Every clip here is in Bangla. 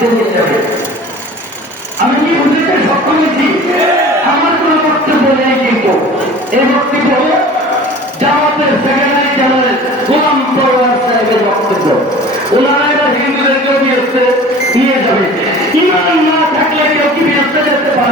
বিরাটতে নিয়ে যাবে। আমি কি বুঝতে সক্ষম হয়েছি আমার কোন বক্তব্য নেই কিন্তু। এই বক্তব্য জামাতের সেক্রেটারি জেনারেল গোলাম পরোয়ার সাহেবের বক্তব্য। ওনারা এবার হিন্দুদেরকেও বিরস্তে নিয়ে যাবে। ইমান না থাকলে কেউ কি বিরস্তে যেতে পারে?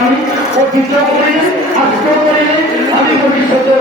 আমি। অতীত করি আমি ভবিষ্যতে